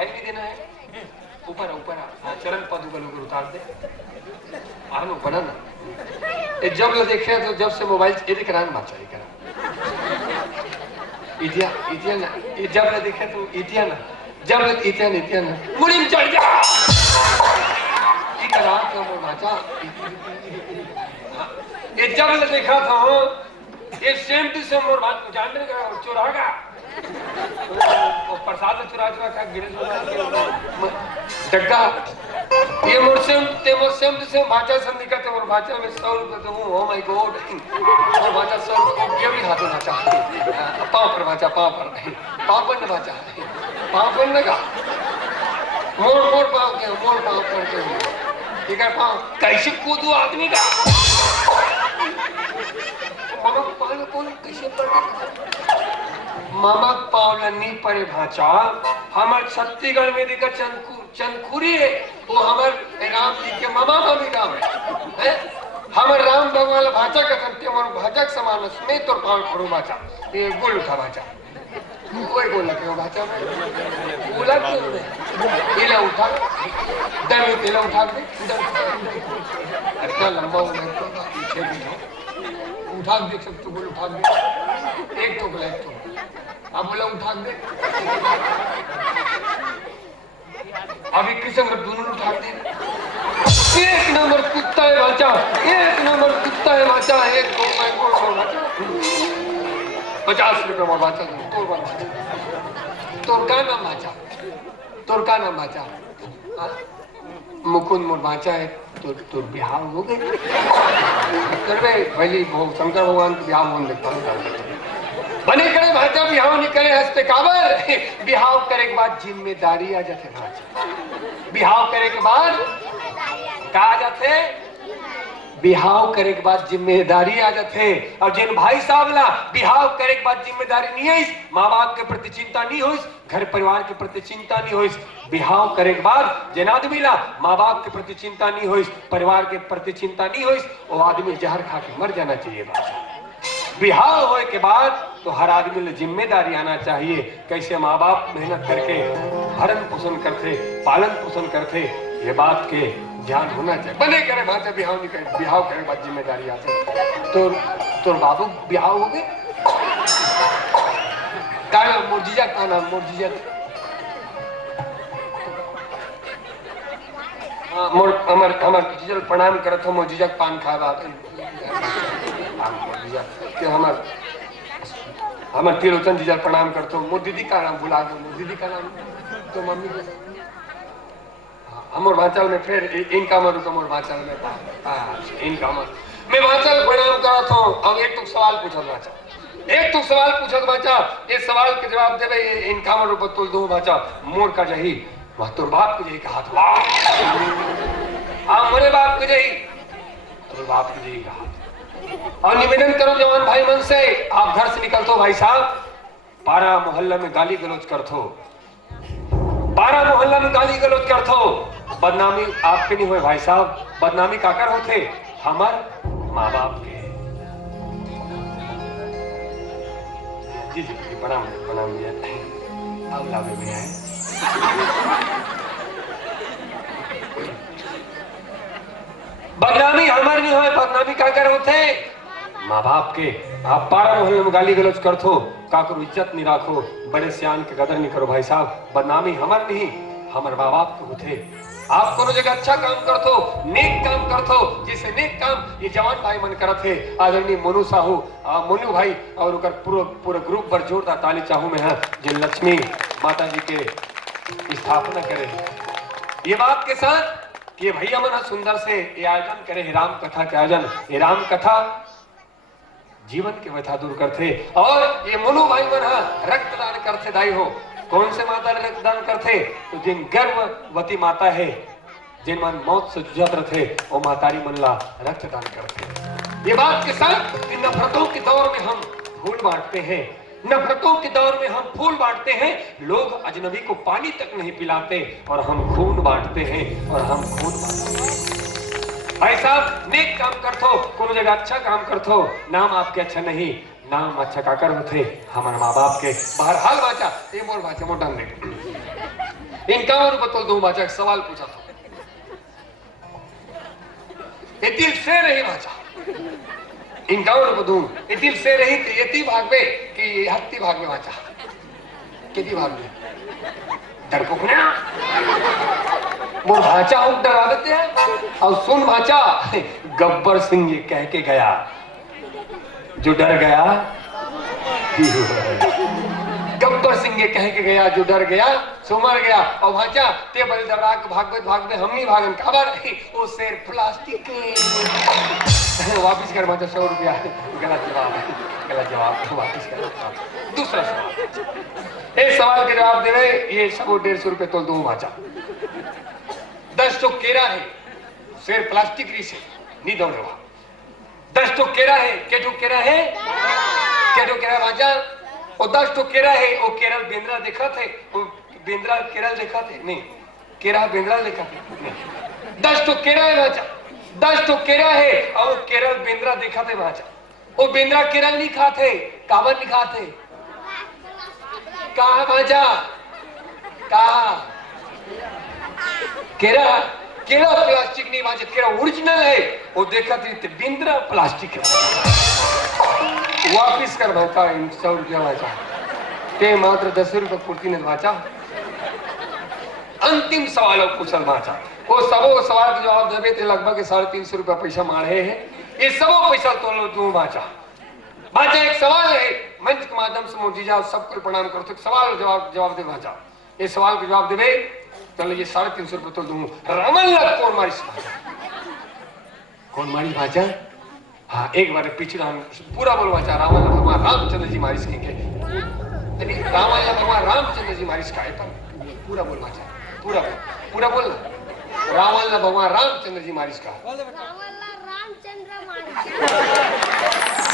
Mobile भी देना है। ऊपर ऊपर चरण पादुका लोग उतार दे आनो बना ना जब ले देखे तो जब से मोबाइल ये दिख रहा बात चाहिए करा इतिया इतिया ना जब ले देखे तो इतिया ना जब ले इतिया ना मुड़ी में चढ़ जा ये करा क्या मोर बाचा ये जब ले देखा था ये सेम टू सेम मोर बात जान नहीं करा चुरागा वो प्रसाद चुरा खा गिरे डग्गा ये मोर सेम टू सेम भाषा से निकलते मोर भाषा में 100 रुपए तो हूँ ओ माय गॉड मोर भाषा 100 रुपए ये भी हाथों भाषा पाँव पर भाषा पाँव पर नहीं पाँव पर न भाषा पाँव पर न का मोर पाँव के मोर पाँव पर के ठीक है पाँव कैसे कूदू आदमी का मामा पाँव कौन कैसे पड़ता मामा पावलनी परे भाचा हमार छत्तीसगढ़ में देखा चंदखुरी है वो हमार राम जी के मामा मामी गाँव है हमार राम भगवान भाचा का करते हमारे भाचा के समान में तो पाव खड़ो भाचा ये गोल उठा भाचा कोई गोल लगे हो भाचा में गोला क्यों नहीं इला उठा दम इला उठा दे इतना लंबा हो गया पीछे उठा देख सकते गोल उठा दे एक तो गला एक तो अब बोला उठा दे अभी किसी नंबर दोनों उठा दे एक नंबर कुत्ता है बाचा एक नंबर कुत्ता है बाचा एक दो मैं गोल बाचा 50 रुपए मोर बाचा तोर का नाम बाचा तोर का नाम बाचा मुकुंद मोर बाचा है तोर बिहार हो गए करवे पहले शंकर भगवान के बिहार होने लगता बने करे भाजा बिहाव नहीं करे हंसते काबर बिहाव करे के बाद जिम्मेदारी आ जाते भाजा बिहाव करे के बाद का आ जाते बिहाव करे के बाद जिम्मेदारी आ जाते और जिन भाई साहब ला बिहाव करे के बाद जिम्मेदारी नहीं है माँ बाप के प्रति चिंता नहीं हो घर परिवार के प्रति चिंता नहीं हो बिहाव करे के बाद जिन आदमी ला माँ बाप के प्रति चिंता नहीं हो परिवार के प्रति चिंता नहीं हो वो आदमी जहर खा के मर जाना चाहिए भाषा बिहाव होए के बाद तो हर आदमी में जिम्मेदारी आना चाहिए कैसे माँ बाप मेहनत करके भरण पोषण करते पालन पोषण करते ये बात के ध्यान होना चाहिए बने करे भाषा बिहाव नहीं करे बिहाव करे बाद जिम्मेदारी आती तो बाबू बिहाव हो गए का नाम मोरजीजा का नाम मोरजीजा हमार जीजल प्रणाम करत हो मोरजीजा पान खावा हमार तिलोचन जीजा प्रणाम करते हो मोर दीदी का नाम भुला दो मोर दीदी का नाम तो मम्मी को हमर भाचा ने फिर इनका मरु का मोर भाचा ने इनका मर मैं भाचा प्रणाम करत हूं अब एक तो सवाल पूछत भाचा एक तो सवाल पूछत भाचा इस सवाल के जवाब देबे इनका मरु पर तोल दो भाचा मोर का जही वह तोर बाप के जही कहा था आ मोरे बाप के जही तोर बाप के जही कहा और निवेदन करो जवान भाई मन से आप घर से निकलते हो भाई साहब पारा मोहल्ला में गाली गलौज करते हो पारा मोहल्ला में गाली गलौज करते हो बदनामी आपके नहीं हुए भाई साहब बदनामी काकर होते हमार माँ बाप के जी जी प्रणाम प्रणाम अब लावे में है बदनामी हमारे नहीं हुए बदनामी काकर होते माँ बाप के आप पारा मोहल्ले में गाली गलौज करते हो काकर इज्जत नहीं रखो बड़े सियान के कदर नहीं करो भाई साहब बदनामी हमार नहीं हमारे माँ बाप के होते आप कोनो जगह अच्छा काम करते हो नेक काम करते हो जिसे नेक काम ये जवान भाई मन करते हैं आदरणीय मोनू साहू मोनू भाई और पूरे ग्रुप पर जोरदार ताली चाहूं मैं जिन लक्ष्मी माता जी के स्थापना करे ये बात के साथ कि भैया मन सुंदर से ये आयोजन करे राम कथा के आयोजन ये राम कथा जीवन के व्यथा दूर करते और ये मोनू भाई मन रक्तदान करते दाई हो कौन से माता रक्तदान करते तो जिन गर्भवती माता है जिन मन मौत से जूझत रहे वो मातारी मन ला रक्तदान करते ये बात के साथ नफरतों के दौर में हम फूल बांटते हैं नफरतों के दौर में हम फूल बांटते हैं लोग अजनबी को पानी तक नहीं पिलाते और हम खून बांटते हैं और हम खून बांटते हैं भाई साहब नेक काम करते हो कोनो जगह अच्छा काम करते हो नाम आपके अच्छा नहीं नाम अच्छा काकर होते हमारे माँ बाप के बाहर हाल बाचा ये मोर बाचा मोटा में 51 रुपए तोल दूं भाचा। एक सवाल पूछा था, ये तिल से रही भाचा, 51 रुपए दूं, ये तिल से रही ये ती भाग में कि हत्ती भाग में भाचा, कितनी भाग में डरपोक ने वो भाचा हम डरा देते हैं। और सुन भाचा, गब्बर सिंह ये कह के गया, जो डर गया गब्बर सिंह ये कह के गया, जो डर गया सो मर गया। और भाचा ते बल दबराक भागवत हम ही भागन खबर वो शेर प्लास्टिक के वापिस कर भाचा 100 रुपया। गलत जवाब, गलत जवाब, वापिस कर। दूसरा सवाल, इस सवाल के जवाब दे रहे ये सब 150 रुपए तोल दूं भाचा। 10 तो केरा है, शेर प्लास्टिक री से नहीं दौड़ रहा। 10 तो केरा है, केटो केरा है, केटो केरा भाचा। और 10 तो केरा है, वो केरल बेंद्रा देखा थे, वो बेंद्रा केरल देखा थे नहीं, केरा बेंद्रा देखा थे नहीं। 10 तो केरा है भाचा, 10 तो केरा है और वो केरल बेंद्रा देखा थे भाचा। वो बेंद्रा केरल नहीं खाते, कावन नहीं खाते। कहा भाचा, कहा केरा, केरा प्लास्टिक नहीं भाचा, केरा ओरिजिनल है। वो देखा थे बेंद्रा प्लास्टिक है। वापिस कर भाचा 100 रुपया भाचा। ते मात्र 10 रुपये पूर्ति ने भाचा। अंतिम सवाल पूछल भाचा, वो सबो सवाल के जवाब देवे थे लगभग 350 रुपया पैसा मारे है। ये सबो पैसा तो दूं भाचा। भाचा एक सवाल है, मंच के माध्यम से मोदी जी सबको प्रणाम करो तो सवाल जवाब दे भाचा। ये सवाल के जवाब देवे चलो ये 350 रुपये तो दूं। रावण ला कौन मारी, कौन मारी भाचा? हाँ एक बार पिछड़ा पूरा बोल भाचा। रावण भगवान रामचंद्र जी मारिस के रावण भगवान रामचंद्र जी मारिस का पूरा बोल भाचा, पूरा बोल, पूरा बोल। रावण भगवान रामचंद्र जी मारिस का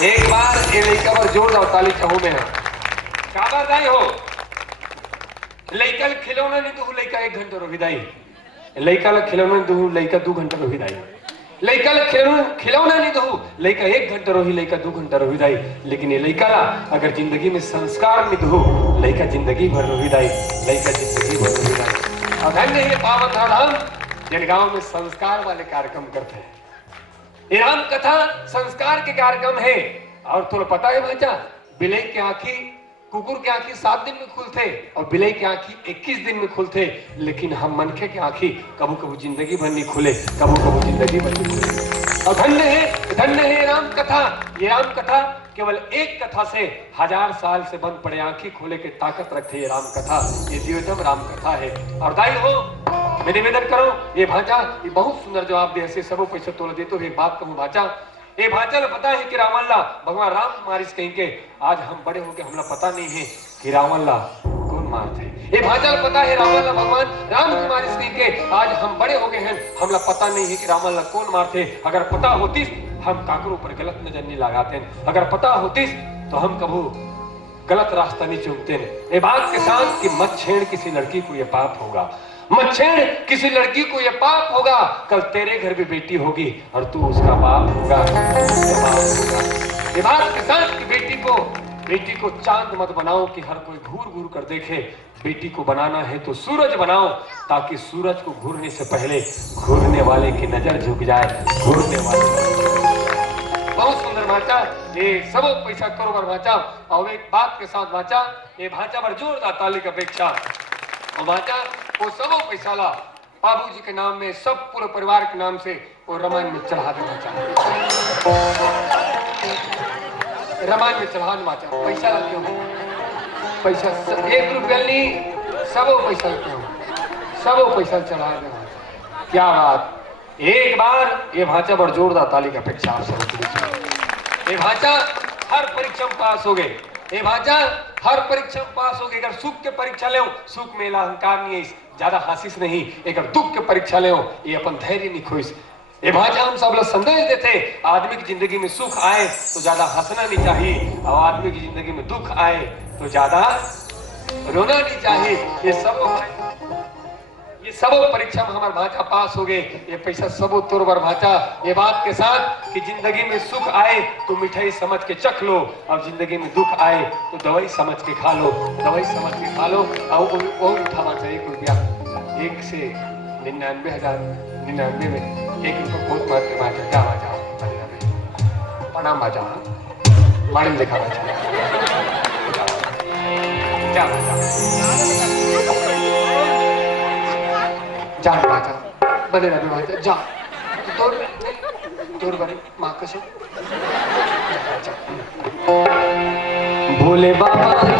एक बार ये लड़का पर जोर दाओ ताली चाहूं मैं। काबर दाई हो लड़का खिलौना नहीं दू, लड़का 1 घंटा रोही दाई, लड़का ला खिलौना दू, लड़का 2 घंटा रोही दाई। लड़का ला खिलौना नहीं दू, लड़का 1 घंटा रोही, लड़का 2 घंटा रोही दाई। लेकिन ये लड़का ला अगर जिंदगी में संस्कार नहीं दू, लड़का जिंदगी भर रोही दाई, लड़का जिंदगी भर रोही दाई। और धन्य है पावन धाम जिन गांव में संस्कार वाले कार्यक्रम करते हैं। ये राम कथा संस्कार के कार्यक्रम है। और तुम्हें पता है भाचा, बिलाई की आंखी कुकुर की आंखी 7 दिन में खुलते और बिलाई की आंखी 21 दिन में खुलते। लेकिन हम मनखे की आंखी कबू कबू जिंदगी भर नहीं खुले, कबू कबू जिंदगी भर नहीं खुले। और धन्य है राम कथा। ये राम कथा केवल एक कथा से 1000 साल से बंद पड़े आंखी खोले के ताकत रखते ये राम कथा। ये दिव्यतम राम कथा है। और दाई हो मैं निवेदन करो, ये भाचा ये बहुत सुंदर जवाब दे ऐसे सबो पैसे तोड़ दे। तो एक बात कहूँ भाचा, ये भाचा ने पता है कि रावण ला भगवान राम मारिस कहीं के। आज हम बड़े हो गए, हमला पता नहीं है कि रावण ला कौन मारते। ये भाचा ने पता है रावण ला भगवान राम की मारिस कहीं के। आज हम बड़े हो गए हैं, हमला पता नहीं है कि रावण ला कौन मारते। अगर पता होती हम काकरों पर गलत नजर नहीं लगाते, अगर पता होती तो हम कबू गलत रास्ता नहीं चुनते। ये बात के साथ कि मत छेड़ किसी लड़की को, ये पाप होगा। मत छेड़ किसी लड़की को, ये पाप होगा। कल तेरे घर भी बेटी होगी और तू उसका बाप होगा, ये बात के साथ कि बेटी को चांद मत बनाओ कि हर कोई घूर घूर कर देखे। बेटी को बनाना है तो सूरज बनाओ, ताकि सूरज को घूरने से पहले घूरने वाले की नजर झुक जाए। घूरने वाले बहुत सुंदर भाचा, ये सब पैसा करोबार भाचा। और एक बात के साथ भाचा, ये भाचा पर जोरदार ताली की अपेक्षा। और भाचा वो सब पैसा ला बाबूजी के नाम में, सब पूरे परिवार के नाम से वो रामायण में चढ़ा दे भाचा। रामायण में चढ़ा भाचा पैसा लगते हो, पैसा 1 रुपया नहीं, सब पैसा लगते हो, सब पैसा चढ़ा दे भाचा। क्या बात, एक बार ये भाचा पर जोरदार ताली की अपेक्षा आप सब। ये भाचा हर परीक्षा में पास हो गए, ये भाचा हर परीक्षा में पास हो गए। अगर सुख के परीक्षा ले, सुख में अहंकार नहीं है, ज्यादा हासिस नहीं। अगर दुख के परीक्षा ले, ये अपन धैर्य नहीं खोइस। ये भाचा हम सब लोग संदेश देते, आदमी की जिंदगी में सुख आए तो ज्यादा हंसना नहीं चाहिए, और आदमी की जिंदगी में दुख आए तो ज्यादा रोना नहीं चाहिए। ये सब परीक्षा में हमारे भाचा पास हो गए। ये पैसा सब तोरबर भाचा। ये बात के साथ कि जिंदगी में सुख आए तो मिठाई समझ के चख लो, और जिंदगी में दुख आए तो दवाई समझ के खा लो, दवाई समझ के खा लो। और वो उठा 1 रुपया 199,099 में एक रुपये बहुत मार के बाजा जावा जाओ प्रणाम बाजा माड़न देखा बाजा जा बाजा जा बाजा बने रहे बाजा जा दूर बने माँ कसो भोले बाबा के